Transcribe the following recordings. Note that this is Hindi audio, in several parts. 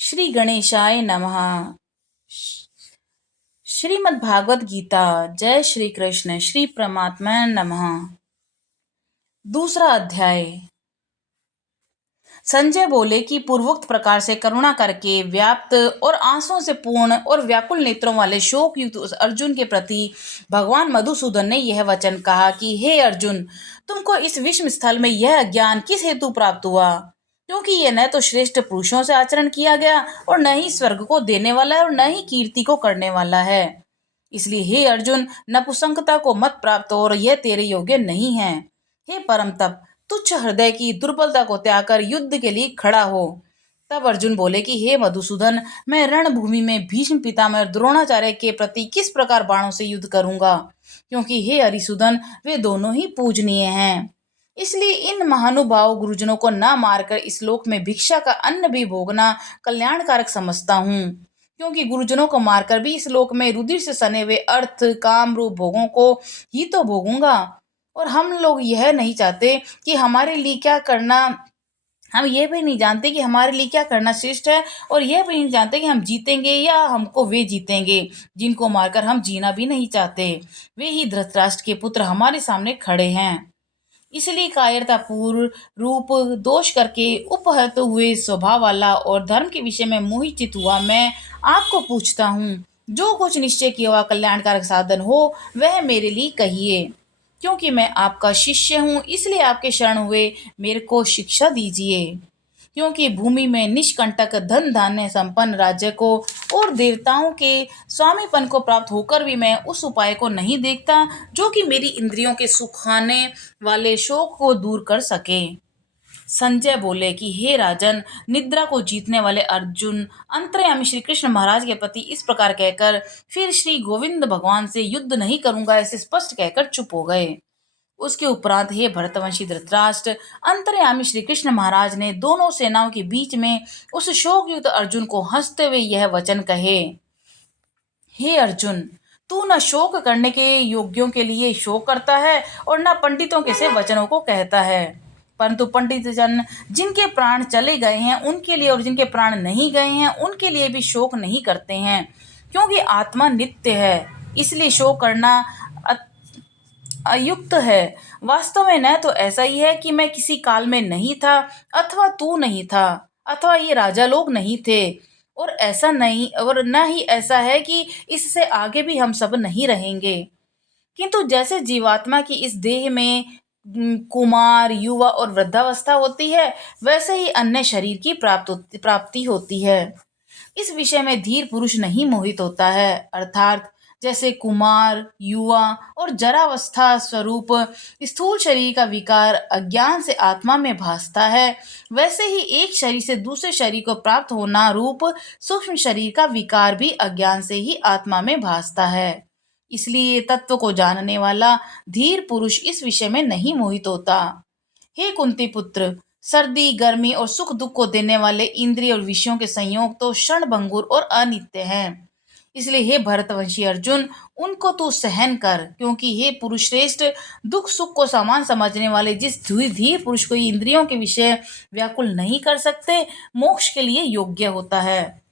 श्री गणेशाय नमः। श्रीमद् भागवत गीता। जय श्री कृष्ण। श्री परमात्मा नमः। दूसरा अध्याय। संजय बोले कि पूर्वोक्त प्रकार से करुणा करके व्याप्त और आंसुओं से पूर्ण और व्याकुल नेत्रों वाले शोक युक्त अर्जुन के प्रति भगवान मधुसूदन ने यह वचन कहा कि हे अर्जुन, तुमको इस विषम स्थल में यह ज्ञान किस हेतु प्राप्त हुआ? क्योंकि ये न तो श्रेष्ठ पुरुषों से आचरण किया गया और न ही स्वर्ग को देने वाला है और न ही कीर्ति को करने वाला है। इसलिए हे अर्जुन, नपुंसकता को मत प्राप्त हो और यह तेरे योग्य नहीं है। हे परम तप, तुच्छ हृदय की दुर्बलता को त्याग कर युद्ध के लिए खड़ा हो। तब अर्जुन बोले कि हे मधुसूदन, मैं रणभूमि में भीष्म पितामह और द्रोणाचार्य के प्रति किस प्रकार बाणों से युद्ध करूंगा? क्योंकि हे हरिसूदन, वे दोनों ही पूजनीय हैं। इसलिए इन महानुभाव गुरुजनों को न मारकर इस लोक में भिक्षा का अन्न भी भोगना कल्याणकारक समझता हूँ। क्योंकि गुरुजनों को मारकर भी इस लोक में रुधिर से सने हुए अर्थ काम रूप भोगों को ही तो भोगूंगा। और हम लोग यह नहीं चाहते कि हमारे लिए क्या करना, हम ये भी नहीं जानते कि हमारे लिए क्या करना श्रेष्ठ है, और यह भी नहीं जानते कि हम जीतेंगे या हमको वे जीतेंगे जिनको मारकर हम जीना भी नहीं चाहते। वे ही धृतराष्ट्र के पुत्र हमारे सामने खड़े हैं। इसलिए कायरता पूर्ण रूप दोष करके उपहत हुए स्वभाव वाला और धर्म के विषय में मोहित हुआ मैं आपको पूछता हूँ, जो कुछ निश्चय किया हुआ कल्याणकारक साधन हो वह मेरे लिए कहिए। क्योंकि मैं आपका शिष्य हूँ, इसलिए आपके शरण हुए मेरे को शिक्षा दीजिए। क्योंकि भूमि में निष्कंटक धन धान्य संपन्न राज्य को और देवताओं के स्वामीपन को प्राप्त होकर भी मैं उस उपाय को नहीं देखता जो कि मेरी इंद्रियों के सुखाने वाले शोक को दूर कर सके। संजय बोले कि हे राजन, निद्रा को जीतने वाले अर्जुन अंतर्यामी श्री कृष्ण महाराज के प्रति इस प्रकार कहकर फिर श्री गोविंद भगवान से युद्ध नहीं करूंगा ऐसे स्पष्ट कहकर चुप हो गए। उसके उपरांत हे भरतवंशी धृतराष्ट्र, अंतर्यामी श्री कृष्ण महाराज ने दोनों सेनाओं के बीच में उस शोकयुक्त अर्जुन को हंसते हुए यह वचन कहे। हे अर्जुन, तू न शोक करने के योग्यों के लिए शोक करता है और न पंडितों के से वचनों को कहता है, परंतु पंडित जन जिनके प्राण चले गए हैं उनके लिए और जिनके प्राण नहीं गए हैं उनके लिए भी शोक नहीं करते हैं। क्योंकि आत्मा नित्य है, इसलिए शोक करना अयुक्त है। वास्तव में न तो ऐसा ही है कि मैं किसी काल में नहीं था, अथवा तू नहीं था, अथवा ये राजा लोग नहीं थे, और ऐसा नहीं, और न ही ऐसा है कि इससे आगे भी हम सब नहीं रहेंगे। किंतु जैसे जीवात्मा की इस देह में कुमार युवा और वृद्धावस्था होती है, वैसे ही अन्य शरीर की प्राप्ति होती है। इस विषय में धीर पुरुष नहीं मोहित होता है, अर्थात जैसे कुमार युवा और जरावस्था स्वरूप स्थूल शरीर का विकार अज्ञान से आत्मा में भासता है, वैसे ही एक शरीर से दूसरे शरीर को प्राप्त होना रूप सूक्ष्म शरीर का विकार भी अज्ञान से ही आत्मा में भासता है। इसलिए तत्व को जानने वाला धीर पुरुष इस विषय में नहीं मोहित होता। हे कुंती पुत्र, सर्दी गर्मी और सुख दुख को देने वाले इंद्रिय और विषयों के संयोग तो क्षणभंगुर और अनित्य हैं। इसलिए हे भरतवंशी अर्जुन, उनको तू सहन कर, क्योंकि हे पुरुष श्रेष्ठ, दुख सुख को समान समझने वाले जिस धीर पुरुष को इंद्रियों के विषय व्याकुल नहीं कर सकते, मोक्ष के लिए योग्य होता है।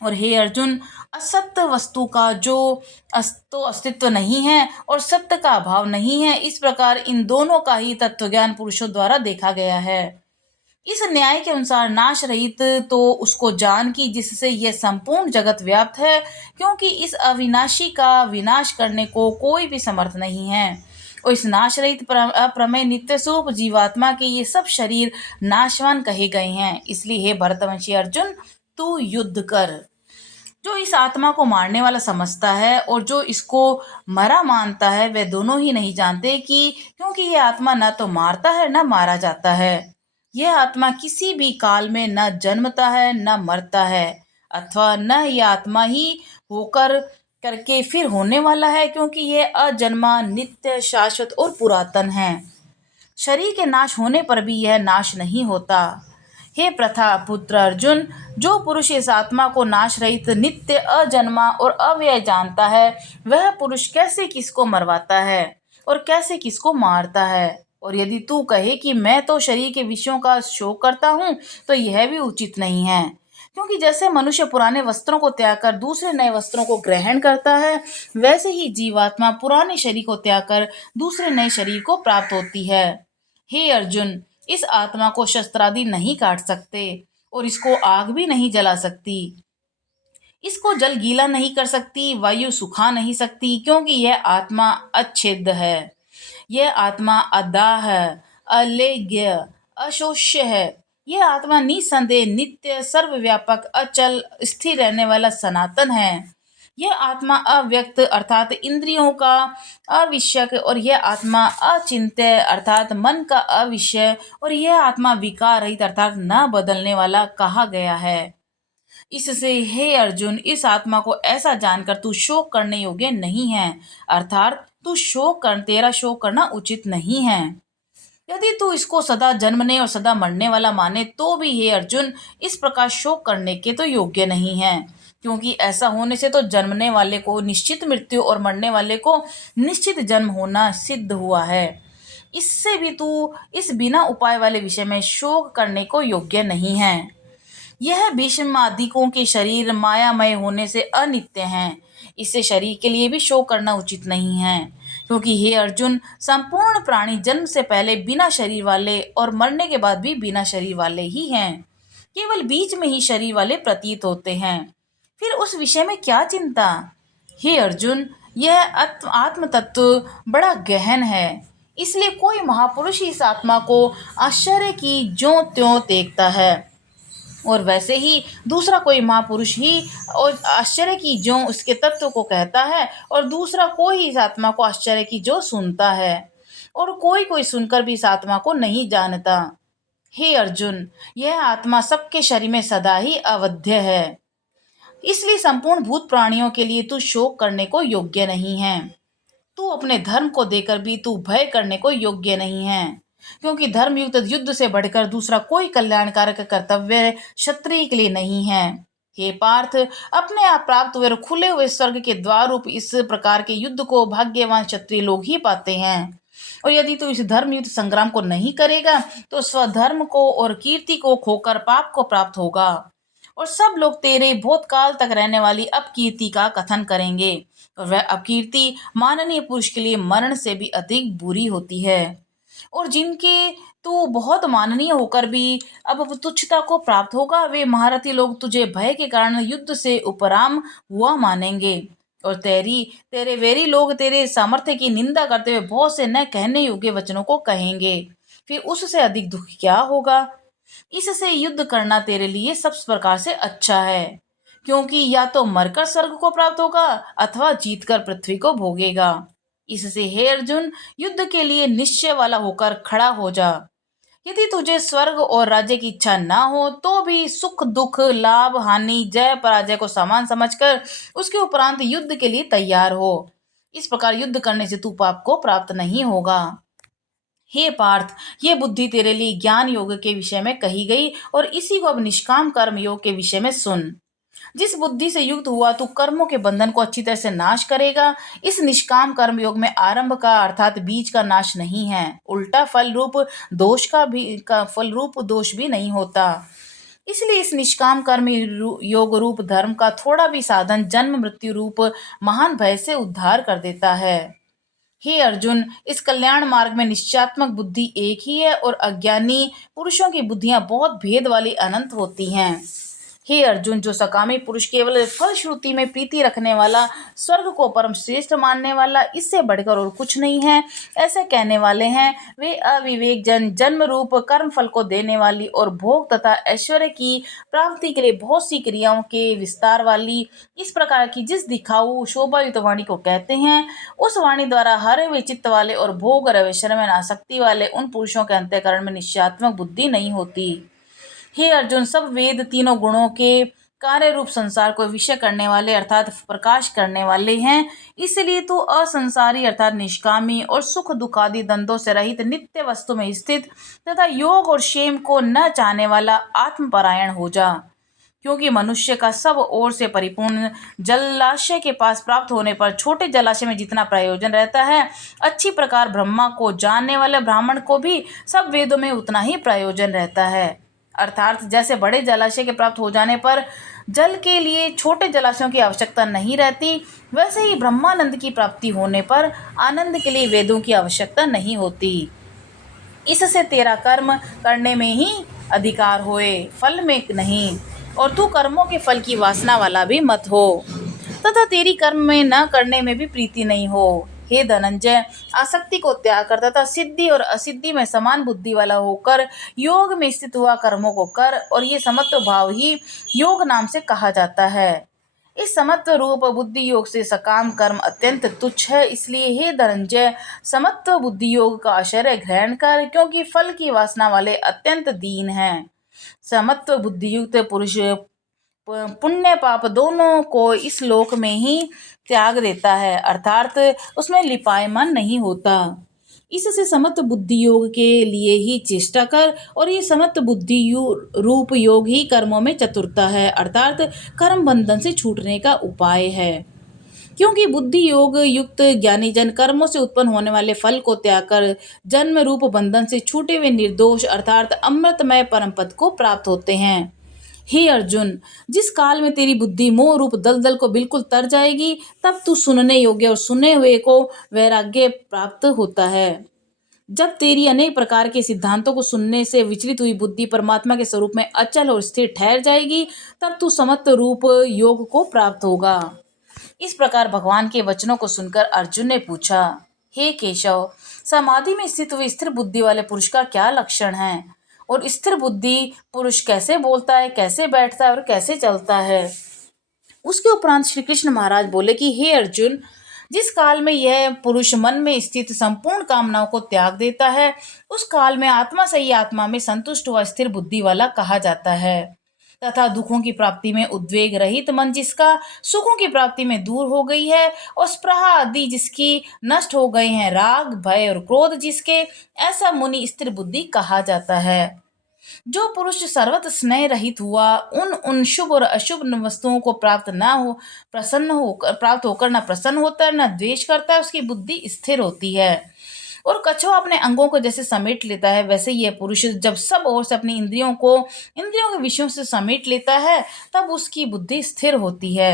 और हे अर्जुन, असत्य वस्तु का जो अस्तित्व नहीं है और सत्य का अभाव नहीं है, इस प्रकार इन दोनों का ही तत्वज्ञान पुरुषों द्वारा देखा गया है। इस न्याय के अनुसार नाश रहित तो उसको जान की जिससे यह संपूर्ण जगत व्याप्त है, क्योंकि इस अविनाशी का विनाश करने को कोई भी समर्थ नहीं है। और इस नाश रहित अप्रमेय नित्य स्वरूप जीवात्मा के ये सब शरीर नाशवान कहे गए हैं। इसलिए हे भरतवंशी अर्जुन, तू युद्ध कर। जो इस आत्मा को मारने वाला समझता है और जो इसको मरा मानता है, वे दोनों ही नहीं जानते कि क्योंकि यह आत्मा न तो मारता है न मारा जाता है। यह आत्मा किसी भी काल में न जन्मता है न मरता है, अथवा न यह आत्मा ही होकर करके फिर होने वाला है, क्योंकि यह अजन्मा नित्य शाश्वत और पुरातन है। शरीर के नाश होने पर भी यह नाश नहीं होता। हे प्रथा पुत्र अर्जुन, जो पुरुष इस आत्मा को नाश रहित नित्य अजन्मा और अव्यय जानता है, वह पुरुष कैसे किसको मरवाता है और कैसे किसको मारता है। और यदि तू कहे कि मैं तो शरीर के विषयों का शोक करता हूँ, तो यह भी उचित नहीं है। क्योंकि जैसे मनुष्य पुराने वस्त्रों को त्याग कर दूसरे नए वस्त्रों को ग्रहण करता है, वैसे ही जीवात्मा पुराने शरीर को त्याग कर दूसरे नए शरीर को प्राप्त होती है। हे अर्जुन, इस आत्मा को शस्त्रादि नहीं काट सकते और इसको आग भी नहीं जला सकती। इसको जल गीला नहीं कर सकती, वायु सुखा नहीं सकती, क्योंकि यह आत्मा अच्छेद है। यह आत्मा अदाह है, अलेग्य, अशोष्य है। यह आत्मा निसंदेह नित्य, सर्वव्यापक, अचल, स्थिर रहने वाला सनातन है। यह आत्मा अव्यक्त अर्थात इंद्रियों का अविषयक, और यह आत्मा अचिंत्य अर्थात मन का अविषय, और यह आत्मा विकार रहित अर्थात न बदलने वाला कहा गया है। इससे हे अर्जुन, इस आत्मा को ऐसा जानकर तू शोक करने योग्य नहीं है, अर्थात तेरा शोक करना उचित नहीं है। यदि तू इसको सदा जन्मने और सदा मरने वाला माने तो भी हे अर्जुन, इस प्रकार शोक करने के तो योग्य नहीं है, क्योंकि ऐसा होने से तो जन्मने वाले को निश्चित मृत्यु और मरने वाले को निश्चित जन्म होना सिद्ध हुआ है। इससे भी तू इस बिना उपाय वाले विषय में शोक करने को योग्य नहीं है। यह भीष्म आदिकों के शरीर मायामय होने से अनित्य हैं। इससे शरीर के लिए भी शोक करना उचित नहीं है, क्योंकि हे अर्जुन, संपूर्ण प्राणी जन्म से पहले बिना शरीर वाले और मरने के बाद भी बिना शरीर वाले ही हैं। केवल बीच में ही शरीर वाले प्रतीत होते हैं। फिर उस विषय में क्या चिंता? हे अर्जुन, यह आत्म तत्व बड़ा गहन है, इसलिए कोई महापुरुष इस आत्मा को आश्चर्य की ज्यों त्यों देखता है, और वैसे ही दूसरा कोई महापुरुष ही और आश्चर्य की जो उसके तत्व को कहता है, और दूसरा कोई इस आत्मा को आश्चर्य की जो सुनता है, और कोई कोई सुनकर भी इस आत्मा को नहीं जानता। हे अर्जुन, यह आत्मा सबके शरीर में सदा ही अवध्य है, इसलिए संपूर्ण भूत प्राणियों के लिए तू शोक करने को योग्य नहीं है। तू अपने धर्म को देकर भी तू भय करने को योग्य नहीं है, क्योंकि धर्मयुक्त युद्ध से बढ़कर दूसरा कोई कल्याणकारक कर्तव्य क्षत्रिय के लिए नहीं है। हे पार्थ, अपने आप प्राप्त हुए और खुले हुए स्वर्ग के द्वार रूप इस प्रकार के युद्ध को भाग्यवान क्षत्रिय लोग ही पाते हैं। और यदि तू इस धर्मयुक्त संग्राम को नहीं करेगा तो स्वधर्म को और कीर्ति को खोकर पाप को प्राप्त होगा, और सब लोग तेरे बहुत काल तक रहने वाली अपकीर्ति का कथन करेंगे, और वह अपकीर्ति माननीय पुरुष के लिए मरण से भी अधिक बुरी होती है। और जिनके तू बहुत माननीय होकर भी अब तुच्छता को प्राप्त होगा, वे महारथी लोग तुझे भय के कारण युद्ध से उपराम हुआ मानेंगे, और तेरे वैरी लोग तेरे सामर्थ्य की निंदा करते हुए बहुत से न कहने योग्य वचनों को कहेंगे। फिर उससे अधिक दुख क्या होगा? इससे युद्ध करना तेरे लिए सब प्रकार से अच्छा है, क्योंकि या तो मरकर स्वर्ग को प्राप्त होगा अथवा जीतकर पृथ्वी को भोगेगा। इससे हे अर्जुन, युद्ध के लिए निश्चय वाला होकर खड़ा हो जा। यदि तुझे स्वर्ग और राज्य की इच्छा ना हो तो भी सुख दुख लाभ हानि जय पराजय को समान समझकर उसके उपरांत युद्ध के लिए तैयार हो। इस प्रकार युद्ध करने से तू पाप को प्राप्त नहीं होगा। हे पार्थ, ये बुद्धि तेरे लिए ज्ञान योग के विषय में कही गई, और इसी को अब निष्काम कर्म योग के विषय में सुन। जिस बुद्धि से युक्त हुआ तू कर्मों के बंधन को अच्छी तरह से नाश करेगा। इस निष्काम कर्म योग में आरंभ का अर्थात बीज का नाश नहीं है, उल्टा फल रूप दोष भी नहीं होता। इसलिए इस निष्काम कर्म योग रूप धर्म का थोड़ा भी साधन जन्म मृत्यु रूप महान भय से उद्धार कर देता है। हे अर्जुन, इस कल्याण मार्ग में निश्चयात्मक बुद्धि एक ही है, और अज्ञानी पुरुषों की बुद्धियां बहुत भेद वाली अनंत होती हैं। हे अर्जुन, जो सकामी पुरुष केवल फल श्रुति में प्रीति रखने वाला, स्वर्ग को परम श्रेष्ठ मानने वाला, इससे बढ़कर और कुछ नहीं है, ऐसे कहने वाले हैं, वे अविवेक जन्म रूप कर्म फल को देने वाली और भोग तथा ऐश्वर्य की प्राप्ति के लिए बहुत सी क्रियाओं के विस्तार वाली इस प्रकार की जिस दिखाऊ शोभायुक्त वाणी को कहते हैं, उस वाणी द्वारा हरे हुए चित्त वाले और भोग और ऐश्वर्य में आसक्ति वाले उन पुरुषों के अंतःकरण में निश्चयात्मक बुद्धि नहीं होती। हे अर्जुन, सब वेद तीनों गुणों के कार्य रूप संसार को विषय करने वाले अर्थात प्रकाश करने वाले हैं। इसलिए तू असंसारी अर्थात निष्कामी और सुख दुख आदि द्वंद्वों से रहित नित्य वस्तु में स्थित तथा योग और क्षेम को न चाहने वाला आत्मपरायण हो जा, क्योंकि मनुष्य का सब ओर से परिपूर्ण जलाशय के पास प्राप्त होने पर छोटे जलाशय में जितना प्रयोजन रहता है, अच्छी प्रकार ब्रह्मा को जानने वाले ब्राह्मण को भी सब वेदों में उतना ही प्रयोजन रहता है। अर्थात जैसे बड़े जलाशय के प्राप्त हो जाने पर जल के लिए छोटे जलाशयों की आवश्यकता नहीं रहती, वैसे ही ब्रह्मानंद की प्राप्ति होने पर आनंद के लिए वेदों की आवश्यकता नहीं होती। इससे तेरा कर्म करने में ही अधिकार होए, फल में नहीं, और तू कर्मों के फल की वासना वाला भी मत हो, तथा तेरी कर्म में न करने में भी प्रीति नहीं हो। हे धनंजय, आसक्ति को त्याग कर तथा सिद्धि और असिद्धि में समान बुद्धि वाला होकर योग में स्थित हुआ कर्मों को कर, और ये समत्व भाव ही योग नाम से कहा जाता है। इस समत्व रूप बुद्धि योग से सकाम कर्म अत्यंत तुच्छ है, इसलिए हे धनंजय, समत्व बुद्धि योग का आश्रय ग्रहण कर, क्योंकि फल की वासना वाले अत्यंत दीन हैं। समत्व बुद्धि युक्त पुरुष पुण्य पाप दोनों को इस लोक में ही त्याग देता है, अर्थात उसमें लिपायमान नहीं होता। इससे समत्व बुद्धि योग के लिए ही चेष्टा कर, और ये समत्व बुद्धि रूप योग ही कर्मों में चतुरता है, अर्थात कर्म बंधन से छूटने का उपाय है। क्योंकि बुद्धि योग युक्त ज्ञानी जन कर्मों से उत्पन्न होने वाले फल को त्याग कर जन्म रूप बंधन से छूटे हुए निर्दोष अर्थात अमृतमय परम पद को प्राप्त होते हैं। हे अर्जुन, जिस काल में तेरी बुद्धि मोह रूप दलदल को बिल्कुल तर जाएगी, तब तू सुनने योग्य और सुने हुए को वैराग्य प्राप्त होता है। जब तेरी अनेक प्रकार के सिद्धांतों को सुनने से विचलित हुई बुद्धि परमात्मा के स्वरूप में अचल और स्थिर ठहर जाएगी, तब तू समत्व रूप योग को प्राप्त होगा। इस प्रकार भगवान के वचनों को सुनकर अर्जुन ने पूछा, हे केशव, समाधि में स्थित हुए स्थिर बुद्धि वाले पुरुष का क्या लक्षण है, और स्थिर बुद्धि पुरुष कैसे बोलता है, कैसे बैठता है और कैसे चलता है। उसके उपरांत श्री कृष्ण महाराज बोले कि हे अर्जुन, जिस काल में यह पुरुष मन में स्थित संपूर्ण कामनाओं को त्याग देता है, उस काल में आत्मा से ही आत्मा में संतुष्ट हुआ स्थिर बुद्धि वाला कहा जाता है। तथा दुखों की प्राप्ति में उद्वेग रहित मन जिसका सुखों की प्राप्ति में दूर हो गई है, और स्पृहा आदि जिसकी नष्ट हो गए हैं, राग भय और क्रोध जिसके, ऐसा मुनि स्थिर बुद्धि कहा जाता है। जो पुरुष सर्वत स्नेह रहित हुआ, उन शुभ और अशुभ वस्तुओं को प्राप्त होकर न प्रसन्न होता है, न द्वेष करता है, उसकी बुद्धि स्थिर होती है। और कछुआ अपने अंगों को जैसे समेट लेता है, वैसे यह पुरुष जब सब ओर से अपनी इंद्रियों के विषयों से समेट लेता है, तब उसकी बुद्धि स्थिर होती है।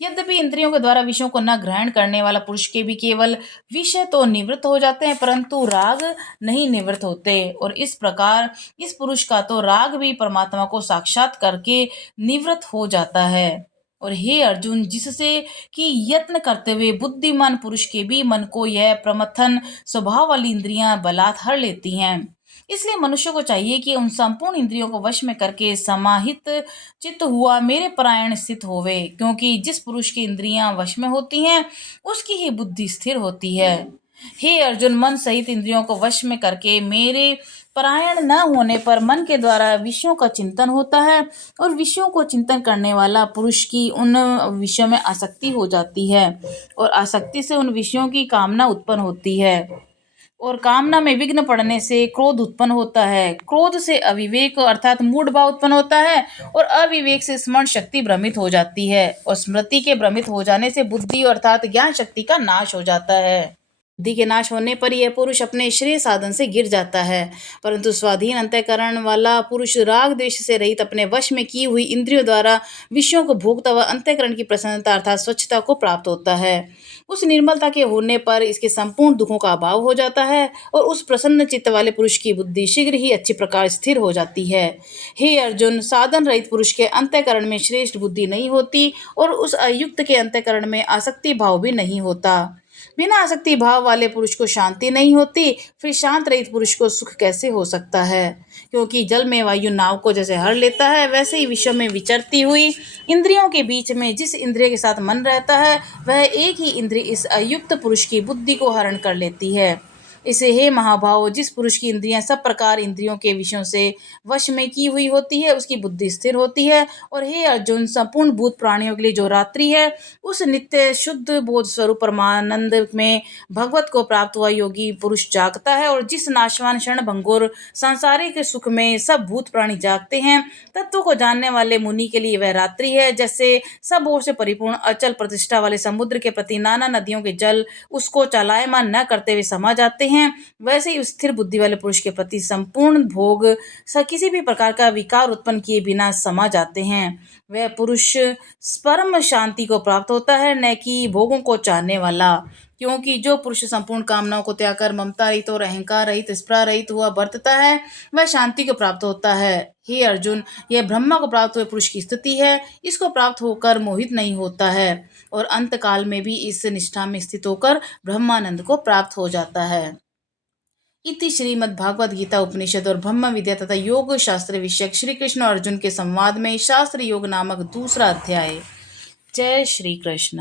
यद्यपि इंद्रियों के द्वारा विषयों को न ग्रहण करने वाला पुरुष के भी केवल विषय तो निवृत्त हो जाते हैं, परंतु राग नहीं निवृत्त होते, और इस प्रकार इस पुरुष का तो राग भी परमात्मा को साक्षात करके निवृत्त हो जाता है। और हे अर्जुन, जिससे कि यत्न करते हुए बुद्धिमान पुरुष के भी मन को यह प्रमथन स्वभाव वाली इंद्रियां बलात् हर लेती हैं। इसलिए मनुष्य को चाहिए कि उन संपूर्ण इंद्रियों को वश में करके समाहित चित्त हुआ मेरे परायण स्थित होवे, क्योंकि जिस पुरुष की इंद्रियां वश में होती हैं, उसकी ही बुद्धि स्थिर होती है। हे अर्जुन, मन सहित इंद्रियों को वश में करके मेरे परायण न होने पर मन के द्वारा विषयों का चिंतन होता है, और विषयों को चिंतन करने वाला पुरुष की उन विषयों में आसक्ति हो जाती है, और आसक्ति से उन विषयों की कामना उत्पन्न होती है, और कामना में विघ्न पड़ने से क्रोध उत्पन्न होता है। क्रोध से अविवेक अर्थात मूढ़ भाव उत्पन्न होता है, और अविवेक से स्मरण शक्ति भ्रमित हो जाती है, और स्मृति के भ्रमित हो जाने से बुद्धि अर्थात ज्ञान शक्ति का नाश हो जाता है। बुद्धि के नाश होने पर यह पुरुष अपने श्रेय साधन से गिर जाता है, परंतु स्वाधीन अंतःकरण वाला पुरुष राग द्वेष से रहित अपने वश में की हुई इंद्रियों द्वारा विषयों को भोगता हुआ अंतःकरण की प्रसन्नता अर्थात स्वच्छता को प्राप्त होता है। उस निर्मलता के होने पर इसके संपूर्ण दुखों का अभाव हो जाता है, और उस प्रसन्न चित्त वाले पुरुष की बुद्धि शीघ्र ही अच्छी प्रकार स्थिर हो जाती है। हे अर्जुन, साधन रहित पुरुष के अंतःकरण में श्रेष्ठ बुद्धि नहीं होती, और उस अयुक्त के अंतःकरण में आसक्ति भाव भी नहीं होता। बिना आसक्ति भाव वाले पुरुष को शांति नहीं होती, फिर शांत रहित पुरुष को सुख कैसे हो सकता है। क्योंकि जल में वायु नाव को जैसे हर लेता है, वैसे ही विश्व में विचरती हुई इंद्रियों के बीच में जिस इंद्रिय के साथ मन रहता है, वह एक ही इंद्रिय इस अयुक्त पुरुष की बुद्धि को हरण कर लेती है। इसे हे महाभाव, जिस पुरुष की इंद्रियां सब प्रकार इंद्रियों के विषयों से वश में की हुई होती है, उसकी बुद्धि स्थिर होती है। और हे अर्जुन, संपूर्ण भूत प्राणियों के लिए जो रात्रि है, उस नित्य शुद्ध बोध स्वरूप परमानंद में भगवत को प्राप्त हुआ योगी पुरुष जागता है, और जिस नाशवान क्षण भंगुर सांसारिक सुख में सब भूत प्राणी जागते हैं, तत्व को जानने वाले मुनि के लिए वह रात्रि है। जैसे सब ओर से परिपूर्ण अचल प्रतिष्ठा वाले समुद्र के प्रति नाना नदियों के जल उसको चलायमान न करते हुए समा जाते हैं, हैं, वैसे ही उस स्थिर बुद्धि वाले पुरुष के प्रति संपूर्ण भोग किसी भी प्रकार का विकार उत्पन्न किए बिना समा जाते हैं। वह पुरुष परम शांति को प्राप्त होता है, न कि भोगों को चाहने वाला। क्योंकि जो पुरुष संपूर्ण कामनाओं को त्याग कर ममता रहित और अहंकार रहित स्पृहा रहित हुआ बरतता है, वह शांति को प्राप्त होता है। हे अर्जुन, यह ब्रह्मा को प्राप्त हुए पुरुष की स्थिति है। इसको प्राप्त होकर मोहित नहीं होता है और अंत काल में भी इस निष्ठा में स्थित होकर ब्रह्मानंद को प्राप्त हो जाता है। इति श्रीमद्भागवत गीता उपनिषद और ब्रह्म विद्या तथा योग शास्त्र विषयक श्री कृष्ण और अर्जुन के संवाद में शास्त्र योग नामक दूसरा अध्याय। जय श्री कृष्ण।